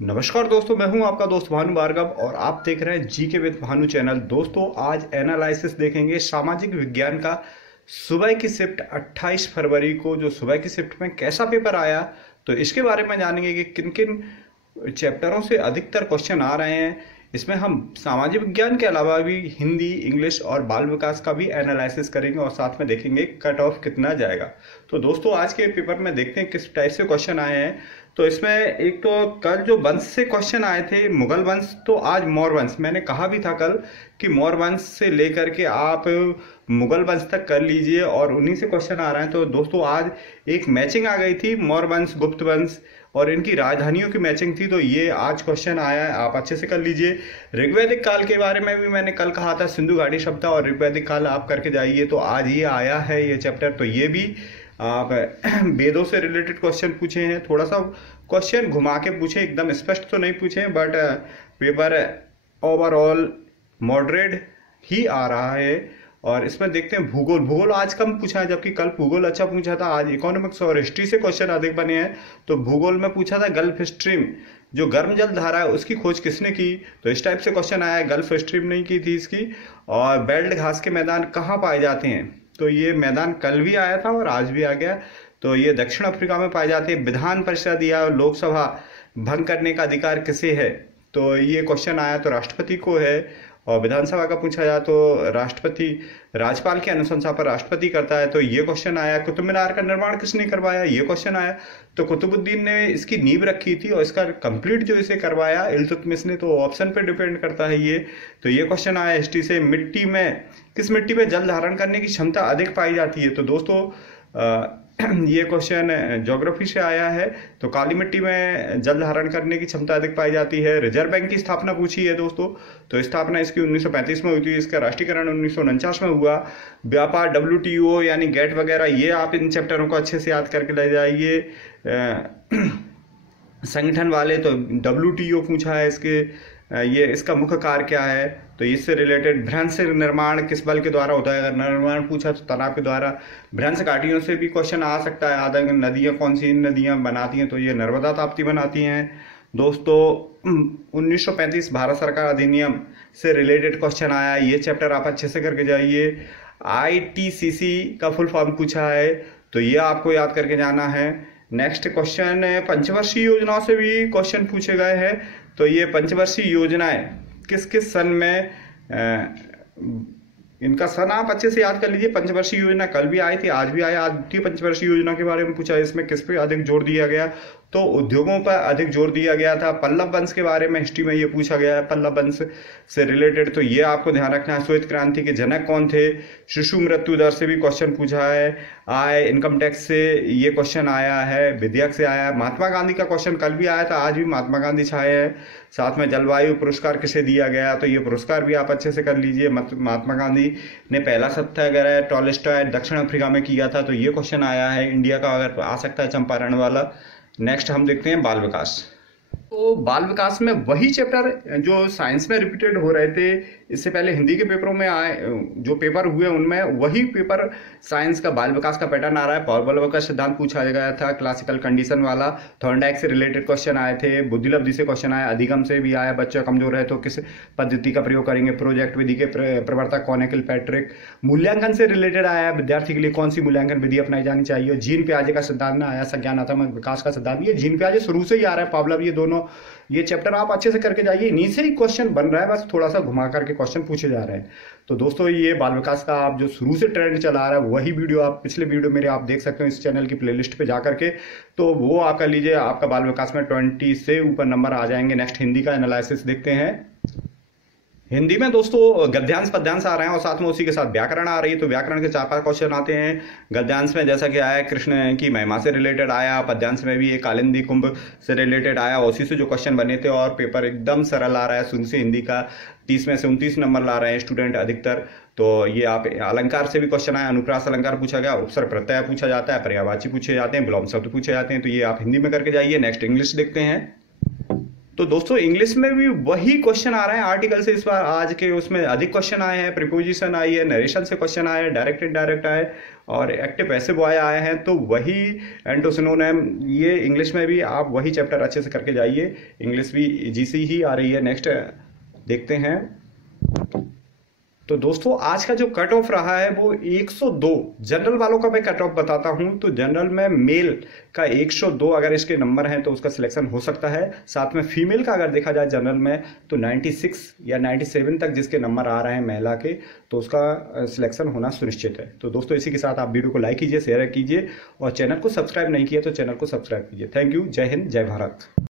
नमस्कार दोस्तों, मैं हूं आपका दोस्त भानु भार्गव और आप देख रहे हैं जीके विद भानु चैनल। दोस्तों, आज एनालिसिस देखेंगे सामाजिक विज्ञान का। सुबह की शिफ्ट 28 फरवरी को जो सुबह की शिफ्ट में कैसा पेपर आया, तो इसके बारे में जानेंगे कि किन किन चैप्टरों से अधिकतर क्वेश्चन आ रहे हैं। इसमें हम सामाजिक विज्ञान के अलावा भी हिंदी, इंग्लिश और बाल विकास का भी एनालिसिस करेंगे और साथ में देखेंगे कट ऑफ कितना जाएगा। तो दोस्तों, आज के पेपर में देखते हैं किस टाइप से क्वेश्चन आए हैं। तो इसमें एक तो कल जो वंश से क्वेश्चन आए थे, मुगल वंश, तो आज मौर्य वंश। मैंने कहा भी था कल कि मौर्य वंश से लेकर के आप मुगल वंश तक कर लीजिए और उन्हीं से क्वेश्चन आ रहे हैं। तो दोस्तों, आज एक मैचिंग आ गई थी, मौर्य वंश, गुप्त वंश और इनकी राजधानियों की मैचिंग थी, तो ये आज क्वेश्चन आया है, आप अच्छे से कर लीजिए। ऋग्वैदिक काल के बारे में भी मैंने कल कहा था, सिंधु घाटी सभ्यता और ऋग्वैदिक काल आप करके जाइए। तो आज ये आया है ये चैप्टर, तो ये भी आप वेदों से रिलेटेड क्वेश्चन पूछे हैं। थोड़ा सा क्वेश्चन घुमा के पूछे, एकदम स्पष्ट तो नहीं पूछे, बट पेपर ओवरऑल मॉडरेट ही आ रहा है। और इसमें देखते हैं भूगोल। भूगोल आज कम पूछा है, जबकि कल भूगोल अच्छा पूछा था। आज इकोनॉमिक्स और हिस्ट्री से क्वेश्चन अधिक बने हैं। तो भूगोल में पूछा था गल्फ स्ट्रीम, जो गर्म जल धारा है, उसकी खोज किसने की, तो इस टाइप से क्वेश्चन आया है। गल्फ स्ट्रीम नहीं की थी इसकी। और बेल्ट घास के मैदान कहाँ पाए जाते हैं, तो ये मैदान कल भी आया था और आज भी आ गया। तो ये दक्षिण अफ्रीका में पाए जाते हैं। विधान परिषद या लोकसभा भंग करने का अधिकार किसे है, तो ये क्वेश्चन आया तो राष्ट्रपति को है। और विधानसभा का पूछा जाए तो राष्ट्रपति, राज्यपाल की अनुशंसा पर राष्ट्रपति करता है, तो ये क्वेश्चन आया। कुतुब मीनार का निर्माण किसने करवाया, ये क्वेश्चन आया। तो कुतुबुद्दीन ने इसकी नींव रखी थी और इसका कंप्लीट जो इसे करवाया इल्तुतमिश ने, तो ऑप्शन पे डिपेंड करता है ये। तो ये क्वेश्चन आया हिस्ट्री से। मिट्टी में, किस मिट्टी में जल धारण करने की क्षमता अधिक पाई जाती है, तो दोस्तों ये क्वेश्चन ज्योग्राफी से आया है। तो काली मिट्टी में जल धारण करने की क्षमता अधिक पाई जाती है। रिजर्व बैंक की स्थापना पूछी है दोस्तों, तो स्थापना इसकी 1935 में हुई थी, इसका राष्ट्रीयकरण 1949 में हुआ। व्यापार, WTO यानी गेट वगैरह, ये आप इन चैप्टरों को अच्छे से याद करके ले जाइए। संगठन वाले, तो WTO पूछा है, इसके ये इसका मुख्य कार्य क्या है, तो इससे रिलेटेड। भ्रंश निर्माण किस बल के द्वारा होता है, अगर निर्माण पूछा तो तनाव के द्वारा। भ्रंश घाटियों से भी क्वेश्चन आ सकता है। आधा नदियाँ कौन सी नदियाँ बनाती हैं, तो ये नर्मदा ताप्ती बनाती हैं। दोस्तों, 1935 भारत सरकार अधिनियम से रिलेटेड क्वेश्चन आया, ये चैप्टर आप अच्छे से करके जाइए। ITCC का फुल फॉर्म पूछा है, तो ये आपको याद करके जाना है। नेक्स्ट क्वेश्चन, पंचवर्षीय योजनाओं से भी क्वेश्चन पूछे गए हैं। तो ये पंचवर्षीय योजनाएं किस किस सन में, इनका सन आप अच्छे से याद कर लीजिए। पंचवर्षीय योजना कल भी आई थी, आज भी आया। आज द्वितीय पंचवर्षीय योजना के बारे में पूछा है, इसमें किस पे अधिक जोर दिया गया, तो उद्योगों पर अधिक जोर दिया गया था। पल्लव वंश के बारे में हिस्ट्री में ये पूछा गया है, पल्लव वंश से रिलेटेड, तो ये आपको ध्यान रखना है। श्वेत क्रांति के जनक कौन थे, शिशु मृत्यु दर से भी क्वेश्चन पूछा है। आय, इनकम टैक्स से ये क्वेश्चन आया है, विधेयक से आया है। महात्मा गांधी का क्वेश्चन कल भी आया था, आज भी महात्मा गांधी छाए हैं। साथ में जलवायु पुरस्कार किसे दिया गया, तो ये पुरस्कार भी आप अच्छे से कर लीजिए। महात्मा गांधी ने पहला सत्याग्रह टॉलस्टॉय दक्षिण अफ्रीका में किया था, तो ये क्वेश्चन आया है। इंडिया का अगर आ सकता है चंपारण वाला। नेक्स्ट हम देखते हैं बाल विकास। तो बाल विकास में वही चैप्टर जो साइंस में रिपीटेड हो रहे थे, इससे पहले हिंदी के पेपरों में आए, जो पेपर हुए उनमें वही पेपर साइंस का बाल विकास का पैटर्न आ रहा है। पावलोव का सिद्धांत पूछा गया था, क्लासिकल कंडीशन वाला। थॉर्नडाइक से रिलेटेड क्वेश्चन आए थे, बुद्धिलब्धि से क्वेश्चन आया, अधिगम से भी आया, बच्चा कमजोर है तो किस पद्धति का प्रयोग करेंगे, प्रोजेक्ट विधि के प्रवर्तक कौन है, किलपैट्रिक। मूल्यांकन से रिलेटेड आया, विद्यार्थी के लिए कौन सी मूल्यांकन विधि अपनाई जानी चाहिए। जीन पियाजे का सिद्धांत आया, संज्ञानात्मक विकास का सिद्धांत। ये जीन पियाजे शुरू से ही आ रहा है, पावलोव, ये दोनों ये चैप्टर आप अच्छे से करके जाइए। इन्हीं से ही क्वेश्चन बन रहा है, बस थोड़ा सा घुमा करके क्वेश्चन पूछे जा रहे हैं। तो दोस्तों, ये बाल विकास का आप जो शुरू से ट्रेंड चला रहा है, वही वीडियो आप पिछले वीडियो मेरे आप देख सकते हो इस चैनल की प्लेलिस्ट पे जा करके, तो वो आप कर लीजिए। आपका बाल विकास में 20 से ऊपर नंबर आ जाएंगे। नेक्स्ट हिंदी का एनालिसिस देखते हैं। हिंदी में दोस्तों गद्यांश पद्यांश आ रहे हैं और साथ में उसी के साथ व्याकरण आ रही है। तो व्याकरण के 4-5 क्वेश्चन आते हैं। गद्यांश में जैसा कि आया कृष्ण की महिमा से रिलेटेड आया, पद्यांश में भी एक कालिंदी कुंभ से रिलेटेड आया, उसी से जो क्वेश्चन बने थे। और पेपर एकदम सरल आ रहा है शुरू से हिंदी का। 30 में से 29 नंबर ला रहे हैं स्टूडेंट अधिकतर। तो ये आप अलंकार से भी क्वेश्चन आया, अनुप्रास अलंकार पूछा गया, उपसर्ग प्रत्यय पूछा जाता है, पर्यायवाची पूछे जाते हैं, विलोम शब्द पूछे जाते हैं। तो ये आप हिंदी में करके जाइए। नेक्स्ट इंग्लिश देखते हैं। तो दोस्तों, इंग्लिश में भी वही क्वेश्चन आ रहे हैं आर्टिकल से। इस बार आज के उसमें अधिक क्वेश्चन आए हैं, प्रीपोजिशन आई है, नरेशन से क्वेश्चन आए हैं, डायरेक्ट इनडायरेक्ट आए और एक्टिव पैसिव बॉय आए हैं, तो वही एंटोसिनोनिम, ये इंग्लिश में भी आप वही चैप्टर अच्छे से करके जाइए। इंग्लिश भी जीसी ही आ रही है। नेक्स्ट देखते हैं। तो दोस्तों आज का जो कट ऑफ रहा है वो 102। जनरल वालों का मैं कट ऑफ बताता हूं, तो जनरल में मेल का 102 अगर इसके नंबर हैं तो उसका सिलेक्शन हो सकता है। साथ में फीमेल का अगर देखा जाए जनरल में तो 96 या 97 तक जिसके नंबर आ रहे हैं महिला के, तो उसका सिलेक्शन होना सुनिश्चित है। तो दोस्तों इसी के साथ आप वीडियो को लाइक कीजिए, शेयर कीजिए और चैनल को सब्सक्राइब नहीं किया तो चैनल को सब्सक्राइब कीजिए। Thank you. जय हिंद, जय भारत।